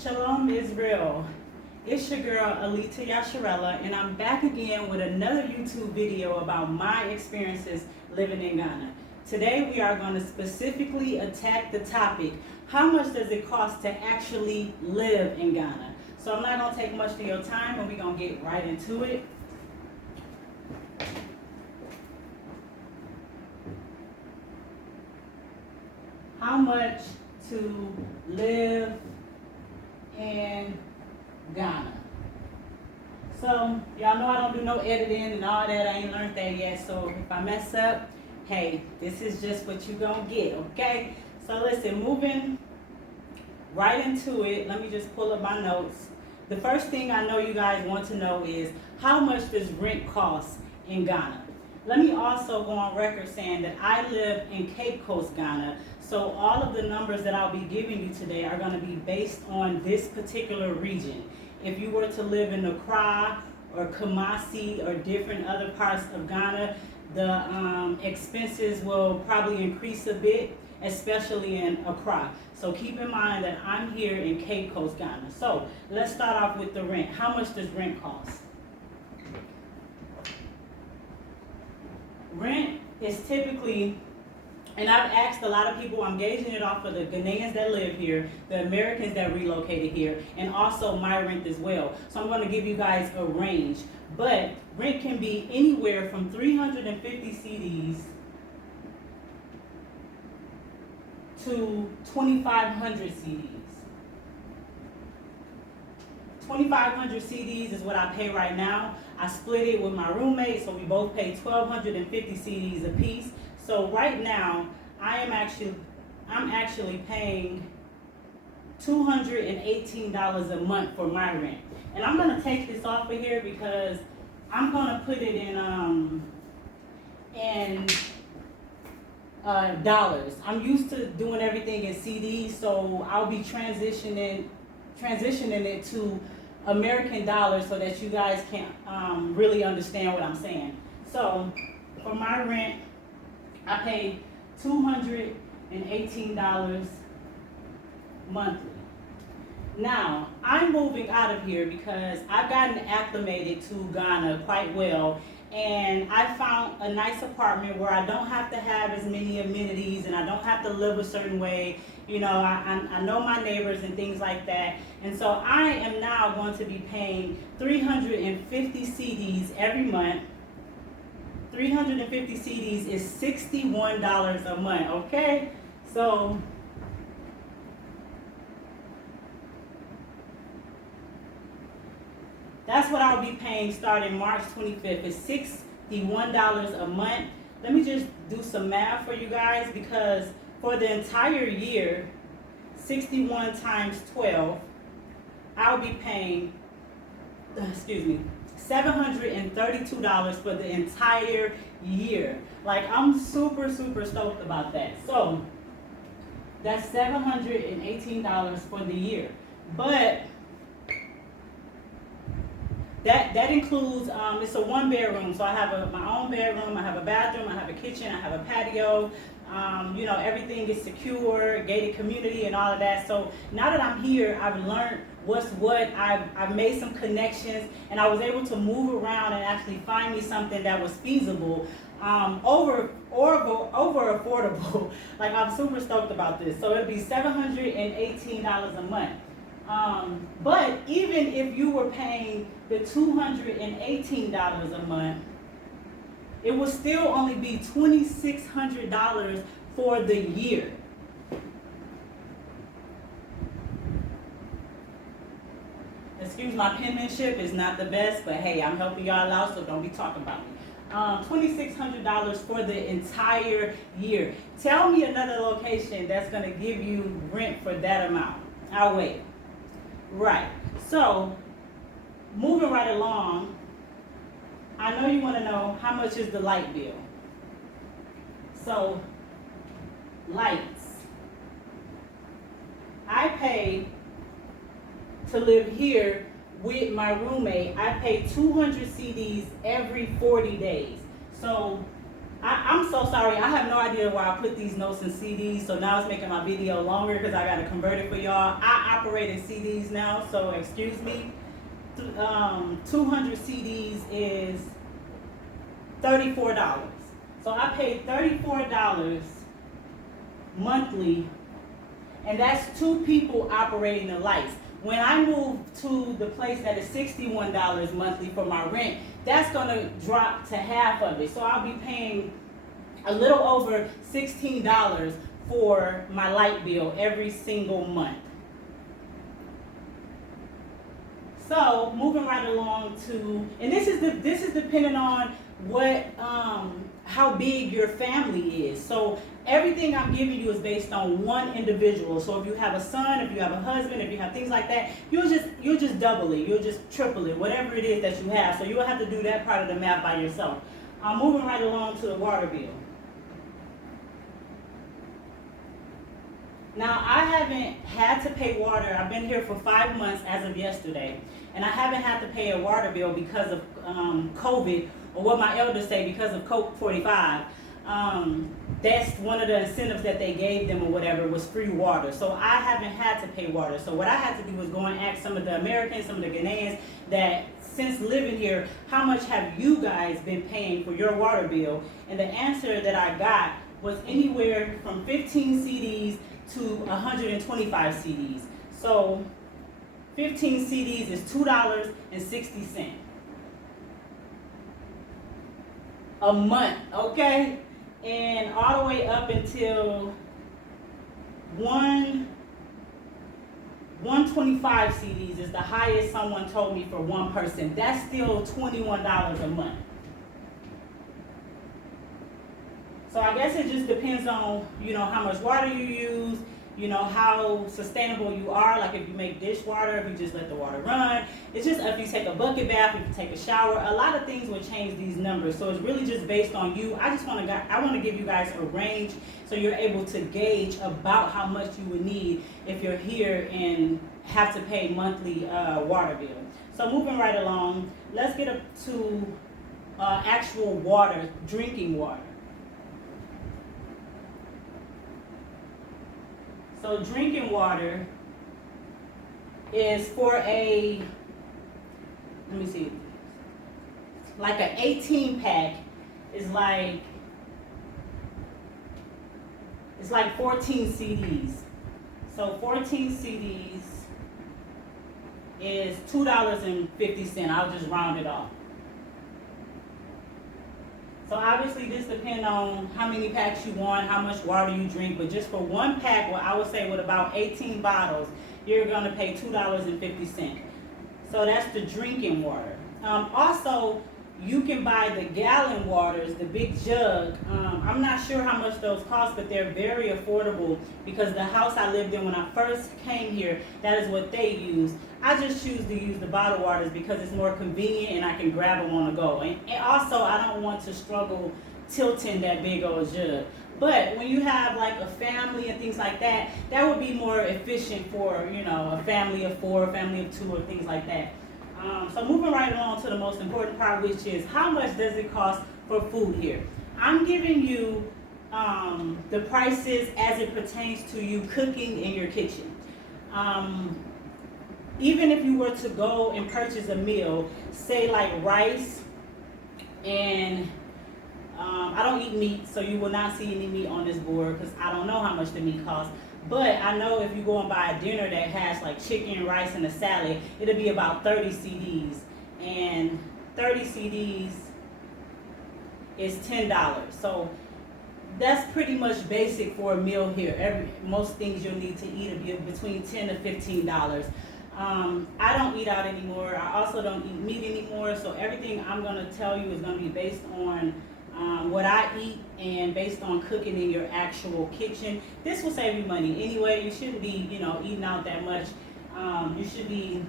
Shalom Israel. It's your girl Alita Yasharella, and I'm back again with another YouTube video about my experiences living in Ghana. Today we are going to specifically attack the topic, how much does it cost to actually live in Ghana? So I'm not going to take much of your time, and we're going to get right into it. How much to live in Ghana? So y'all know I don't do no editing and all that. I ain't learned that yet. So if I mess up, hey, this is just what you gonna get, okay? So listen, moving right into it, let me just pull up my notes. The first thing I know you guys want to know is how much does rent cost in Ghana? Let me also go on record saying that I live in Cape Coast, Ghana. So all of the numbers that I'll be giving you today are going to be based on this particular region. If you were to live in Accra or Kumasi or different other parts of Ghana, the expenses will probably increase a bit, especially in Accra. So keep in mind that I'm here in Cape Coast, Ghana. So let's start off with the rent. How much does rent cost? Rent is typically, and I've asked a lot of people, I'm gauging it off of the Ghanaians that live here, the Americans that relocated here, and also my rent as well. So I'm going to give you guys a range. But rent can be anywhere from 350 cedis to 2,500 cedis. 2,500 cedis is what I pay right now. I split it with my roommate, so we both pay 1,250 cedis a piece. So right now, I'm actually paying $218 a month for my rent. And I'm gonna take this off of here because I'm gonna put it in dollars. I'm used to doing everything in CDs, so I'll be transitioning it to American dollars so that you guys can really understand what I'm saying. So for my rent, I pay $218 monthly. Now, I'm moving out of here because I've gotten acclimated to Ghana quite well, and I found a nice apartment where I don't have to have as many amenities and I don't have to live a certain way. You know, I know my neighbors and things like that. And so I am now going to be paying 350 cedis every month. 350 cedis is $61 a month, okay? So that's what I'll be paying starting March 25th. It's $61 a month. Let me just do some math for you guys, because for the entire year, 61 times 12, I'll be paying, $732 for the entire year. Like, I'm super stoked about that. So that's $718 for the year. But that includes, it's a one bedroom, so I have my own bedroom, I have a bathroom, I have a kitchen, I have a patio. You know, everything is secure, gated community and all of that. So now that I'm here, I've learned what's what. I've made some connections, and I was able to move around and actually find me something that was feasible, over affordable. Like, I'm super stoked about this. So it'll be $718 a month. But even if you were paying the $218 a month, it will still only be $2,600 for the year. Excuse my penmanship, is not the best, but hey, I'm helping y'all out, so don't be talking about me. $2,600 for the entire year. Tell me another location that's gonna give you rent for that amount. I'll wait. Right, so moving right along, I know you want to know how much is the light bill. So, lights. I pay to live here with my roommate. I pay 200 cedis every 40 days. So I'm so sorry. I have no idea why I put these notes in CDs. So now it's making my video longer because I got to convert it for y'all. I operated CDs now, so excuse me. 200 CDs is $34. So I paid $34 monthly, and that's 2 people operating the lights. When I move to the place that is $61 monthly for my rent, that's gonna drop to half of it. So I'll be paying a little over $16 for my light bill every single month. So moving right along to, and this is depending on what how big your family is. So everything I'm giving you is based on one individual. So if you have a son, if you have a husband, if you have things like that, you'll just double it, you'll just triple it, whatever it is that you have. So you'll have to do that part of the math by yourself. I'm moving right along to the water bill. Now, I haven't had to pay water. I've been here for 5 months as of yesterday, and I haven't had to pay a water bill because of COVID, or what my elders say, because of Code 45. That's one of the incentives that they gave them or whatever, was free water. So I haven't had to pay water. So what I had to do was go and ask some of the Americans, some of the Ghanaians, that since living here, how much have you guys been paying for your water bill? And the answer that I got was anywhere from 15 CDs to 125 CDs. So 15 CDs is $2.60 a month, okay? And all the way up until 125 CDs is the highest someone told me for one person. That's still $21 a month. So I guess it just depends on, how much water you use, how sustainable you are. Like if you make dishwater, if you just let the water run. It's just if you take a bucket bath, if you take a shower, a lot of things will change these numbers. So it's really just based on you. I want to give you guys a range so you're able to gauge about how much you would need if you're here and have to pay monthly water bill. So moving right along, let's get up to actual water, drinking water. So drinking water is for like an 18 pack is like, it's like 14 CDs. So 14 CDs is $2.50. I'll just round it off. So obviously this depends on how many packs you want, how much water you drink, but just for one pack, well, I would say with about 18 bottles, you're gonna pay $2.50. So that's the drinking water. Also, you can buy the gallon waters, the big jug. I'm not sure how much those cost, but they're very affordable because the house I lived in when I first came here, that is what they use. I just choose to use the bottled waters because it's more convenient and I can grab them on the go. And also, I don't want to struggle tilting that big old jug. But when you have like a family and things like that, that would be more efficient for, a family of 4, a family of 2, or things like that. So moving right along to the most important part, which is how much does it cost for food here? I'm giving you the prices as it pertains to you cooking in your kitchen. Even if you were to go and purchase a meal, say like rice, and I don't eat meat, so you will not see any meat on this board because I don't know how much the meat costs. But I know if you go and buy a dinner that has like chicken, rice, and a salad, it'll be about 30 CDs. And 30 CDs is $10. So that's pretty much basic for a meal here. Most things you'll need to eat will be between $10 to $15. I don't eat out anymore. I also don't eat meat anymore. So everything I'm going to tell you is going to be based on what I eat and based on cooking in your actual kitchen. This will save you money anyway. You shouldn't be, eating out that much. You should be,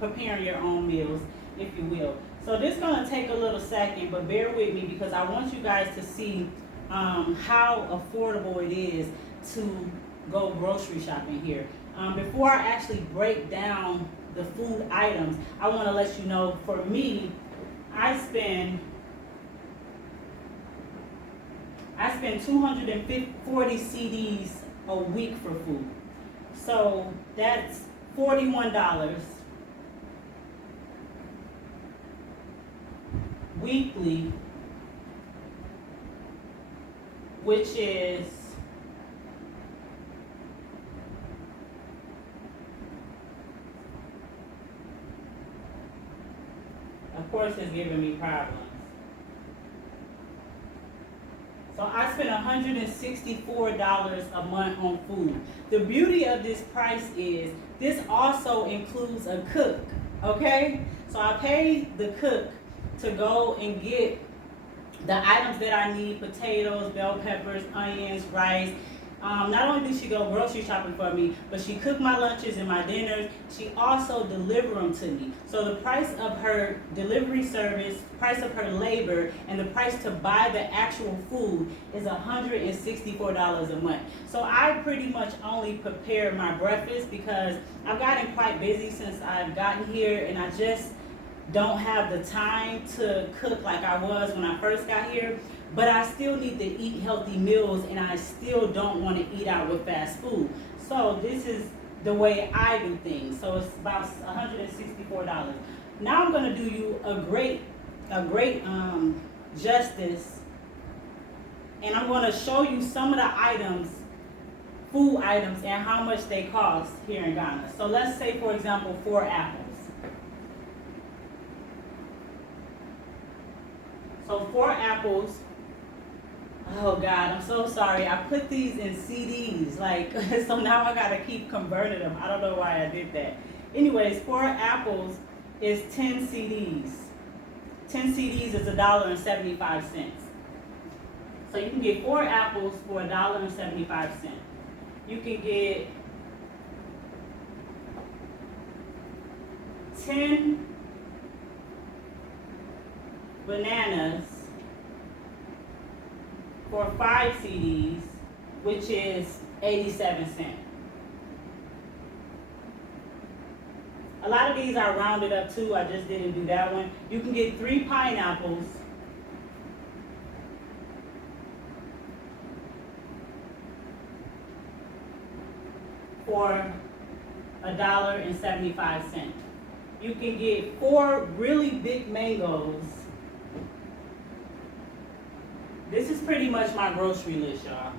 preparing your own meals, if you will. So this is going to take a little second, but bear with me because I want you guys to see how affordable it is to go grocery shopping here. Before I actually break down the food items, I want to let you know, for me, I spend 240 CDs a week for food. So That's $41. Weekly, which is of course it's giving me problems. So I spent $164 a month on food. The beauty of this price is this also includes a cook, okay? So I paid the cook to go and get the items that I need: potatoes, bell peppers, onions, rice. Not only did she go grocery shopping for me, but she cooked my lunches and my dinners. She also delivered them to me. So the price of her delivery service, price of her labor, and the price to buy the actual food is $164 a month. So I pretty much only prepare my breakfast because I've gotten quite busy since I've gotten here, and I just don't have the time to cook like I was when I first got here. But I still need to eat healthy meals, and I still don't want to eat out with fast food. So this is the way I do things. So it's about $164. Now I'm gonna do you a great justice, and I'm gonna show you some of the items, food items, and how much they cost here in Ghana. So let's say, for example, 4 apples. So 4 apples. Oh God, I'm so sorry. I put these in CDs, like, so now I gotta keep converting them. I don't know why I did that. Anyways, 4 apples is 10 CDs. 10 CDs is $1.75. So you can get 4 apples for $1.75. You can get 10 bananas for 5 CDs, which is 87 cents. A lot of these are rounded up too. I just didn't do that one. You can get 3 pineapples for $1.75. You can get 4 really big mangoes. This is pretty much my grocery list, y'all.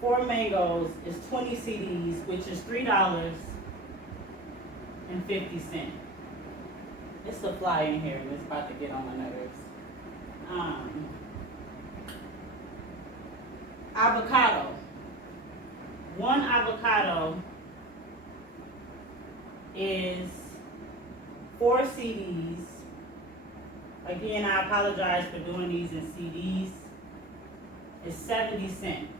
4 mangoes is 20 CDs, which is $3.50. It's a fly in here, and it's about to get on my nerves. Avocado. 1 avocado is 4 CDs. Again, I apologize for doing these in CDs. It's 70 cents.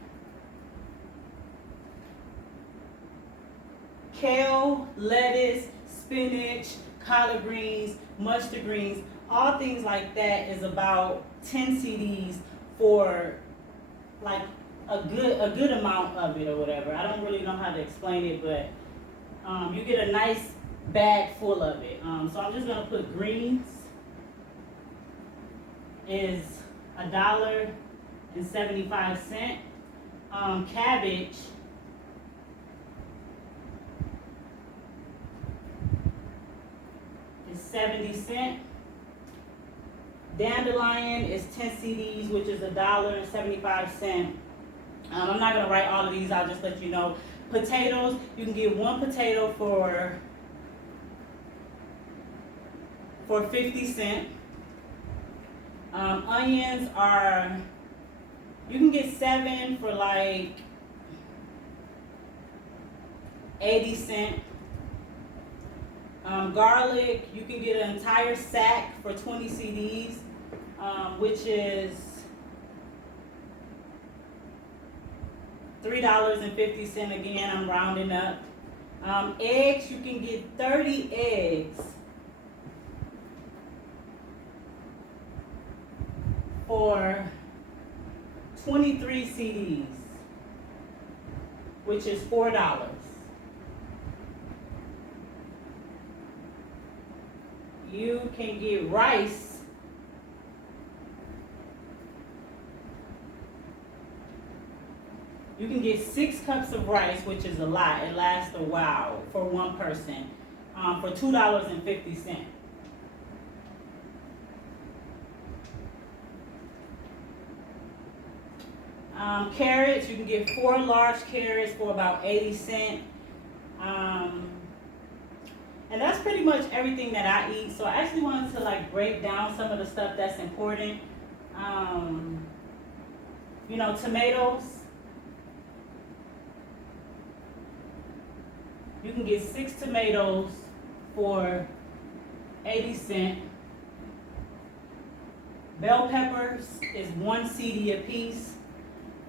Kale, lettuce, spinach, collard greens, mustard greens, all things like that is about 10 CDs for like a good amount of it or whatever. I don't really know how to explain it, but you get a nice bag full of it. So I'm just gonna put greens is $1.75. Cabbage is 70 cents. Dandelion is 10 CDs, which is $1.75. I'm not gonna write all of these. I'll just let you know. Potatoes, you can get 1 potato for 50 cents. Onions are, you can get 7 for like 80 cents. Garlic, you can get an entire sack for 20 CDs, which is $3.50. Again, I'm rounding up. Eggs, you can get 30 eggs for 23 CDs, which is $4. You can get rice you can get 6 cups of rice, which is a lot. It lasts a while for one person, for $2.50. Carrots, you can get 4 large carrots for about 80 cents. And that's pretty much everything that I eat. So I actually wanted to like break down some of the stuff that's important. You know, tomatoes. You can get 6 tomatoes for 80 cents. Bell peppers is 1 CD a piece.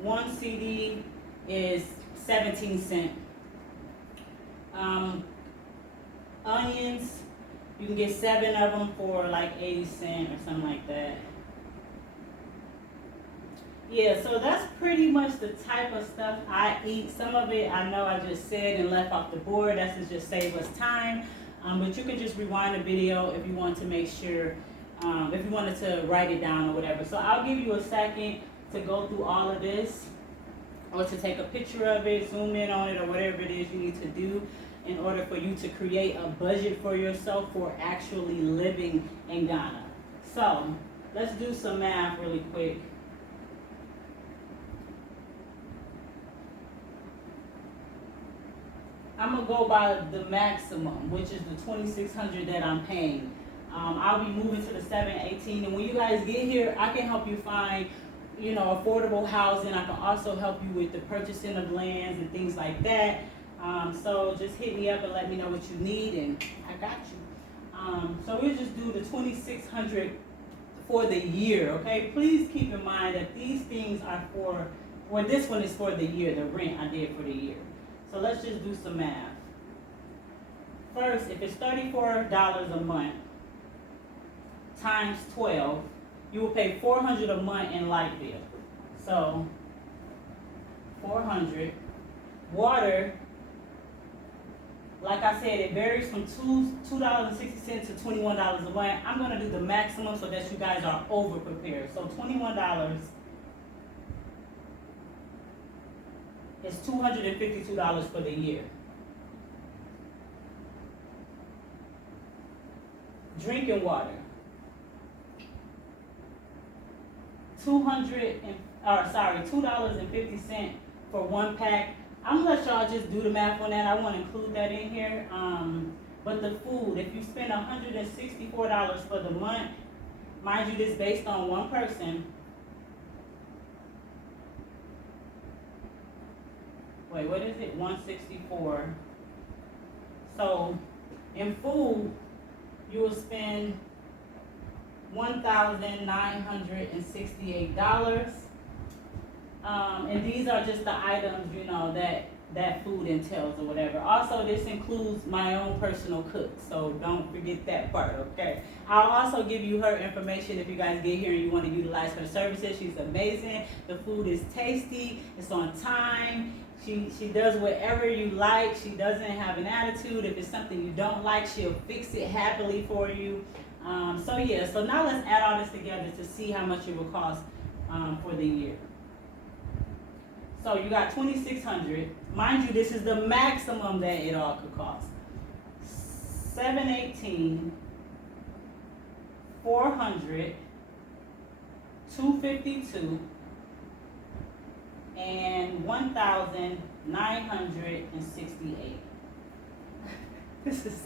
1 CD is 17 cents. Onions, you can get 7 of them for like 80 cents or something like that. Yeah, so that's pretty much the type of stuff I eat. Some of it I know I just said and left off the board. That's to just save us time. But you can just rewind the video if you want to make sure, if you wanted to write it down or whatever. So I'll give you a second to go through all of this, or to take a picture of it, zoom in on it, or whatever it is you need to do in order for you to create a budget for yourself for actually living in Ghana. So let's do some math really quick. I'm gonna go by the maximum, which is the $2,600 that I'm paying. I'll be moving to the 718, and when you guys get here, I can help you find, you know, affordable housing. I can also help you with the purchasing of lands and things like that. So just hit me up and let me know what you need, and I got you. So we'll just do the $2,600 for the year, okay? Please keep in mind that these things are for, well, this one is for the year, the rent I did for the year. So let's just do some math. First, if it's $34 a month times 12, you will pay $400 a month in light bill. So 400. Water, like I said, it varies from $2.60 to $21 a month. I'm gonna do the maximum so that you guys are over prepared. So $21 is $252 for the year. Drinking water, $2.50 for 1 pack. I'm gonna let y'all just do the math on that. I want to include that in here. But the food, if you spend $164 for the month, mind you, this is based on one person. Wait, what is it? 164. So in food, you will spend $1,968. And these are just the items, you know, that food entails or whatever. Also, this includes my own personal cook, so don't forget that part, okay? I'll also give you her information if you guys get here and you want to utilize her services. She's amazing. The food is tasty. It's on time. She does whatever you like. She doesn't have an attitude. If it's something you don't like, she'll fix it happily for you. So yeah, so now let's add all this together to see how much it will cost for the year. So you got $2,600. Mind you, this is the maximum that it all could cost. 718, 400, 252, and 1,968. This is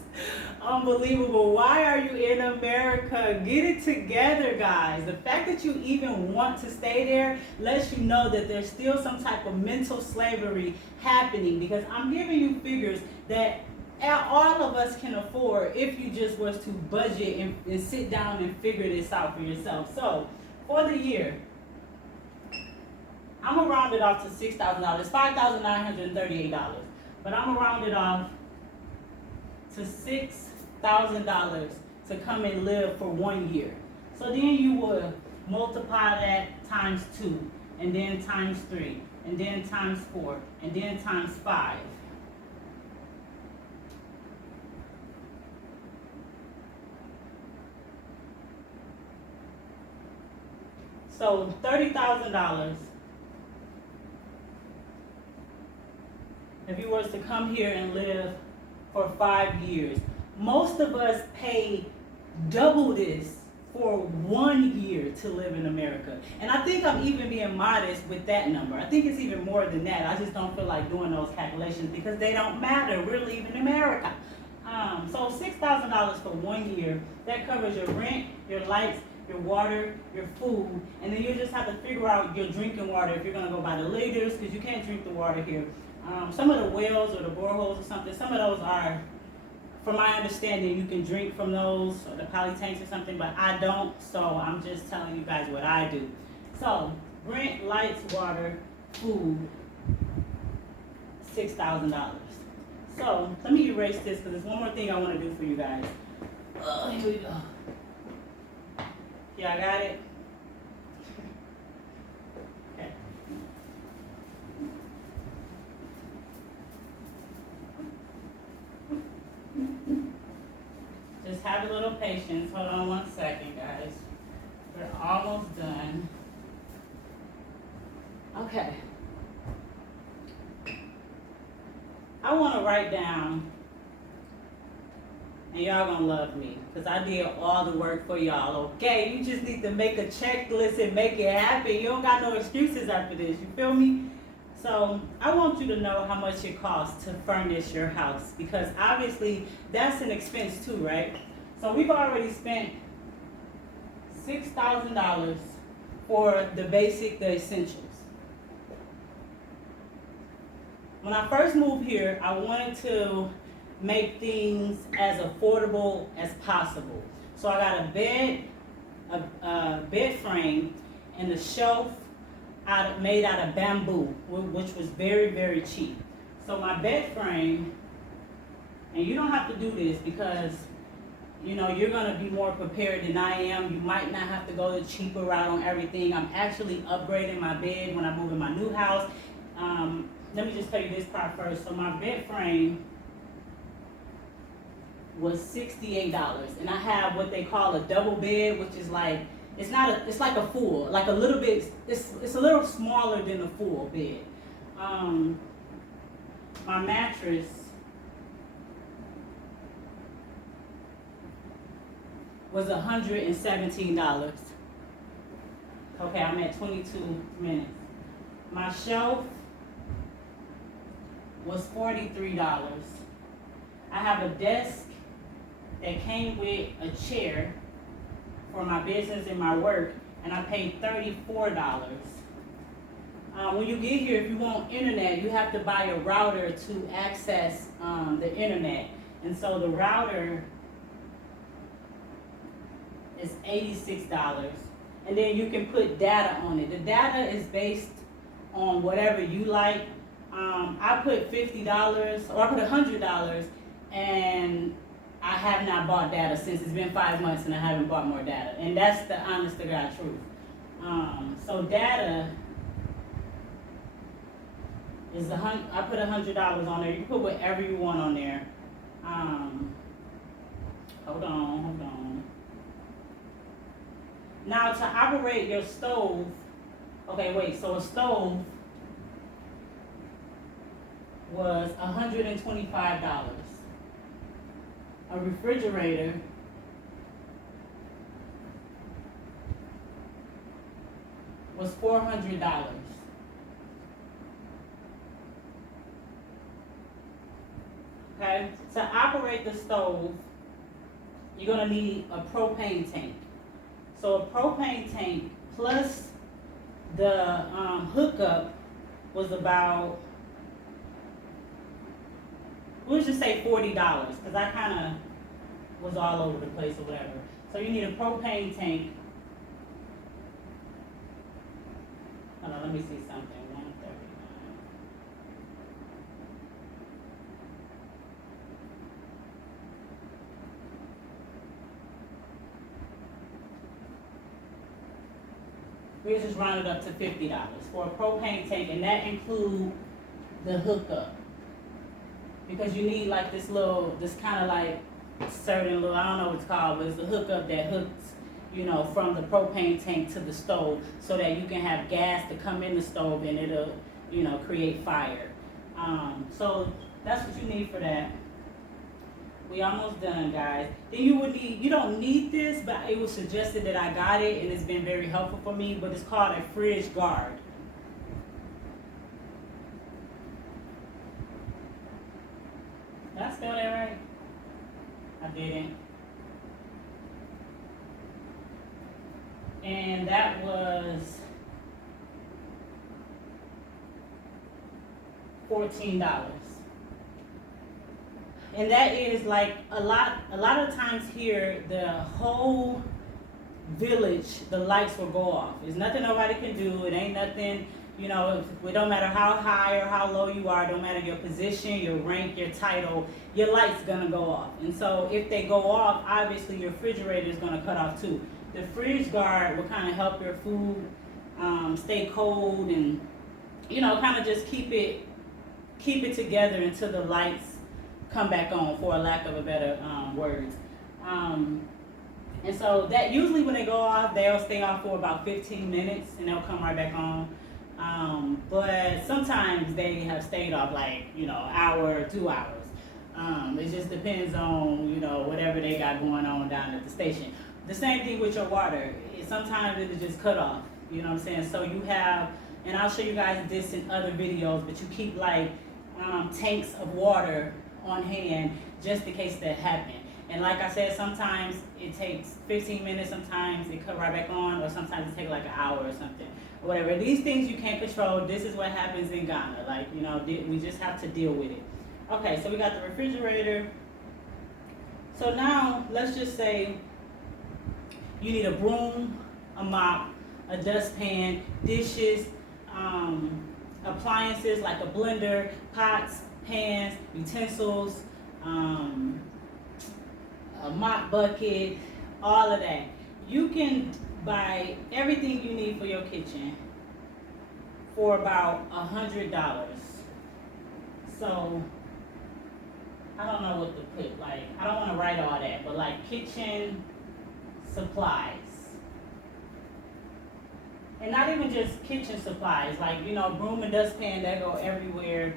unbelievable. Why are you in America? Get it together, guys. The fact that you even want to stay there lets you know that there's still some type of mental slavery happening, because I'm giving you figures that all of us can afford if you just was to budget and sit down and figure this out for yourself. So for the year, I'm gonna round it off to $6,000, $5,938, but I'm gonna round it off to $6,000 to come and live for 1 year. So then you will multiply that times 2, and then times 3, and then times 4, and then times 5. So $30,000 come here and live for 5 years. Most of us pay double this for 1 year to live in America. And I think I'm even being modest with that number. I think it's even more than that. I just don't feel like doing those calculations because they don't matter. We're leaving America. So $6,000 for 1 year, that covers your rent, your lights, your water, your food, and then you just have to figure out your drinking water if you're gonna go by the liters, because you can't drink the water here. Some of the wells or the boreholes or something, some of those are, from my understanding, you can drink from those or the poly tanks or something, but I don't, so I'm just telling you guys what I do. So, rent, lights, water, food, $6,000. So, let me erase this because there's one more thing I want to do for you guys. Oh, here we go. Y'all got it? Okay. Just have a little patience. Hold on 1 second, guys. We're almost done. Okay. I want to write down, and y'all gonna love me, because I did all the work for y'all, okay? You just need to make a checklist and make it happen. You don't got no excuses after this, you feel me? So I want you to know how much it costs to furnish your house, because obviously that's an expense too, right? So we've already spent $6,000 for the basic, the essentials. When I first moved here, I wanted to make things as affordable as possible. So I got a bed, a bed frame, and a shelf made out of bamboo, which was very, very cheap. So my bed frame, and you don't have to do this because you know you're gonna be more prepared than I am. You might not have to go the cheaper route on everything. I'm actually upgrading my bed when I move in my new house. Let me just tell you this part first. So my bed frame was $68, and I have what they call a double bed, which is like it's like a full, like a little bit. It's a little smaller than a full bed. My mattress was $117. Okay, I'm at 22 minutes. My shelf was $43. I have a desk that came with a chair for my business and my work, and I paid $34. When you get here, if you want internet, you have to buy a router to access the internet. And so the router is $86. And then you can put data on it. The data is based on whatever you like. I put $50, or I put $100, and I have not bought data since it's been 5 months and I haven't bought more data. And that's the honest to God truth. So data is I put $100 on there. You can put whatever you want on there. Hold on. Now to operate your stove, okay, wait, so a stove was $125. A refrigerator was $400. Okay, to operate the stove, you're gonna need a propane tank. So a propane tank plus the hookup was about, we'll just say $40, because I kind of was all over the place or whatever. So you need a propane tank. Hold on, let me see something. 139. We'll just round it up to $50 for a propane tank, and that includes the hookup. Because you need like this kind of like certain little, I don't know what it's called, but it's the hookup that hooks, you know, from the propane tank to the stove, so that you can have gas to come in the stove and it'll, you know, create fire. So That's what you need for that. We almost done, guys. Then you would need, you don't need this, but it was suggested that I got it, and it's been very helpful for me, but it's called a fridge guard. Did I spell that right? I didn't. And that was $14. And that is like a lot of times here, the whole village, the lights will go off. There's nothing nobody can do. It ain't nothing, you know, it don't matter how high or how low you are, don't matter your position, your rank, your title, your light's gonna go off. And so if they go off, obviously your refrigerator is gonna cut off too. The fridge guard will kind of help your food stay cold and, you know, kind of just keep it together until the lights come back on, for a lack of a better words. And so that usually when they go off, they'll stay off for about 15 minutes and they'll come right back on. But sometimes they have stayed off like, you know, hour or 2 hours. It just depends on, you know, whatever they got going on down at the station. The same thing with your water. Sometimes it'll just cut off, you know what I'm saying? So you have, and I'll show you guys this in other videos, but you keep like tanks of water on hand just in case that happen. And like I said, sometimes it takes 15 minutes, sometimes it cut right back on, or sometimes it takes like an hour or something. Whatever. These things you can't control. This is what happens in Ghana. Like, you know, we just have to deal with it. Okay, so we got the refrigerator. So now let's just say you need a broom, a mop, a dustpan, dishes, appliances like a blender, pots, pans, utensils, a mop bucket, all of that. You can buy everything you need for your kitchen for about $100. So I don't know what to put, like, I don't want to write all that, but like kitchen supplies. And not even just kitchen supplies, like, you know, broom and dustpan that go everywhere.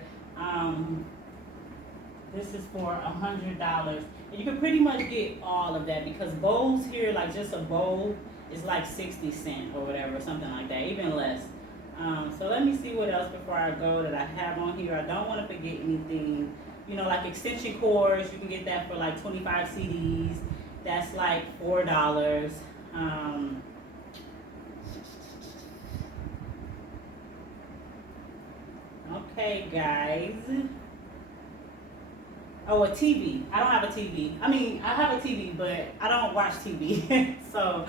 This is for $100. And you can pretty much get all of that because bowls here, like just a bowl, is like 60 cents or whatever, something like that, even less. So let me see what else before I go that I have on here. I don't want to forget anything. You know, like extension cords, you can get that for like 25 CDs. That's like $4. Okay, guys. Oh, a TV. I don't have a TV. I mean, I have a TV, but I don't watch TV. So,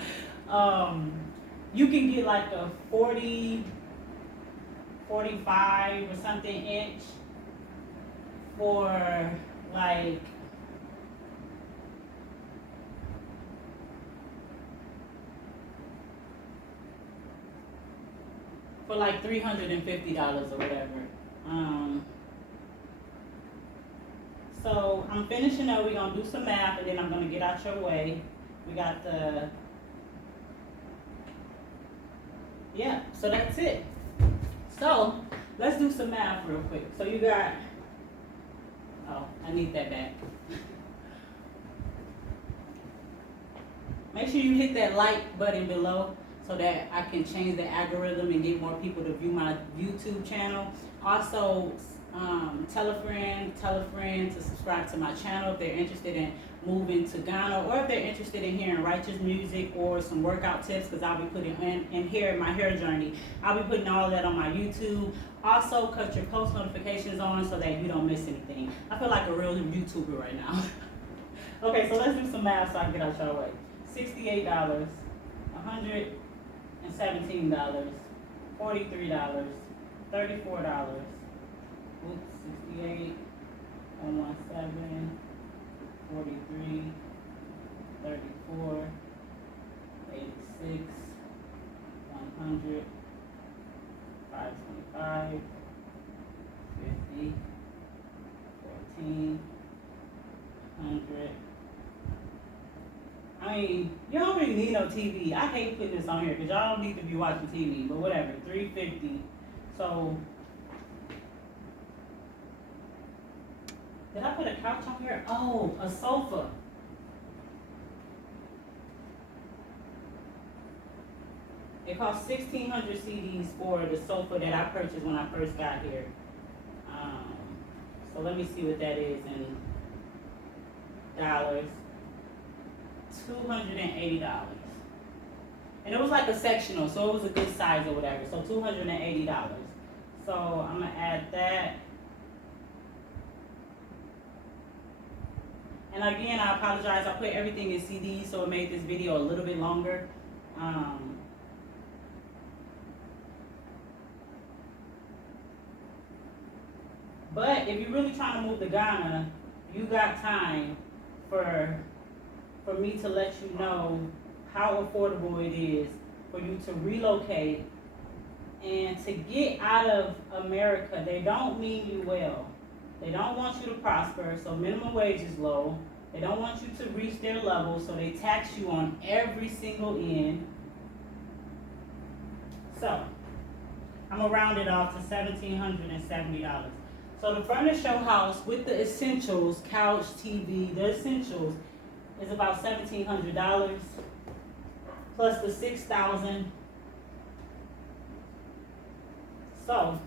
you can get like a 40, 45 or something inch for like $350 or whatever. So I'm finishing up. We're gonna do some math, and then I'm gonna get out your way. We got the, yeah. So that's it. So let's do some math real quick. So you got, oh, I need that back. Make sure you hit that like button below so that I can change the algorithm and get more people to view my YouTube channel. Also, tell a friend to subscribe to my channel if they're interested in moving to Ghana, or if they're interested in hearing righteous music or some workout tips, because I'll be putting in here in my hair journey. I'll be putting all of that on my YouTube. Also, cut your post notifications on so that you don't miss anything. I feel like a real YouTuber right now. Okay, so let's do some math so I can get out your way. $68, $117, $43, $34. Oops, 68, 117, 43, 34, 86, 100, 525, 50, 14, 100. I mean, you don't really need no TV. I hate putting this on here because y'all don't need to be watching TV, but whatever, 350. So Did I put a couch on here? Oh, a sofa. It cost 1,600 CDs for the sofa that I purchased when I first got here. So let me see what that is in dollars. $280. And it was like a sectional, so it was a good size or whatever. So $280. So I'm gonna add that. And again, I apologize. I put everything in CDs, so it made this video a little bit longer. But if you're really trying to move to Ghana, you got time for me to let you know how affordable it is for you to relocate and to get out of America. They don't mean you well. They don't want you to prosper, so minimum wage is low. They don't want you to reach their level, so they tax you on every single end. So I'm gonna round it off to $1,770. So to furnish your house with the essentials, couch, TV, the essentials, is about $1,700 plus the $6,000. So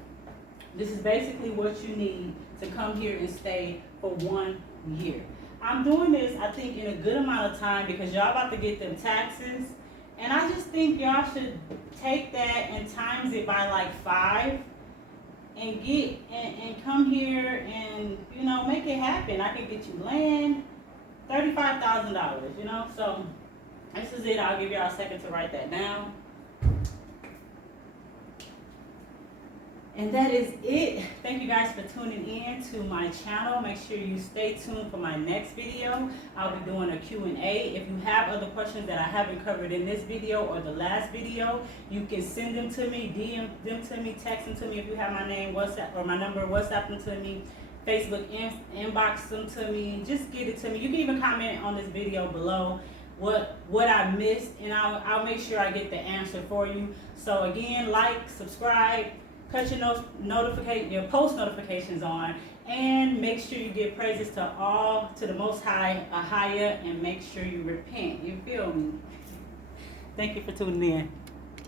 this is basically what you need to come here and stay for 1 year. I'm doing this, I think, in a good amount of time because y'all about to get them taxes. And I just think y'all should take that and times it by like 5 and get and come here and, you know, make it happen. I can get you land, $35,000, you know. So this is it. I'll give y'all a second to write that down. And that is it. Thank you guys for tuning in to my channel. Make sure you stay tuned for my next video. I'll be doing a Q&A. If you have other questions that I haven't covered in this video or the last video, you can send them to me, DM them to me, text them to me if you have my name, WhatsApp, or my number, WhatsApp them to me, Facebook inbox them to me. Just get it to me. You can even comment on this video below what I missed, and I'll make sure I get the answer for you. So again, like, subscribe, cut your post notifications on, and make sure you give praises to the Most High, Ahaya, and make sure you repent. You feel me? Thank you for tuning in.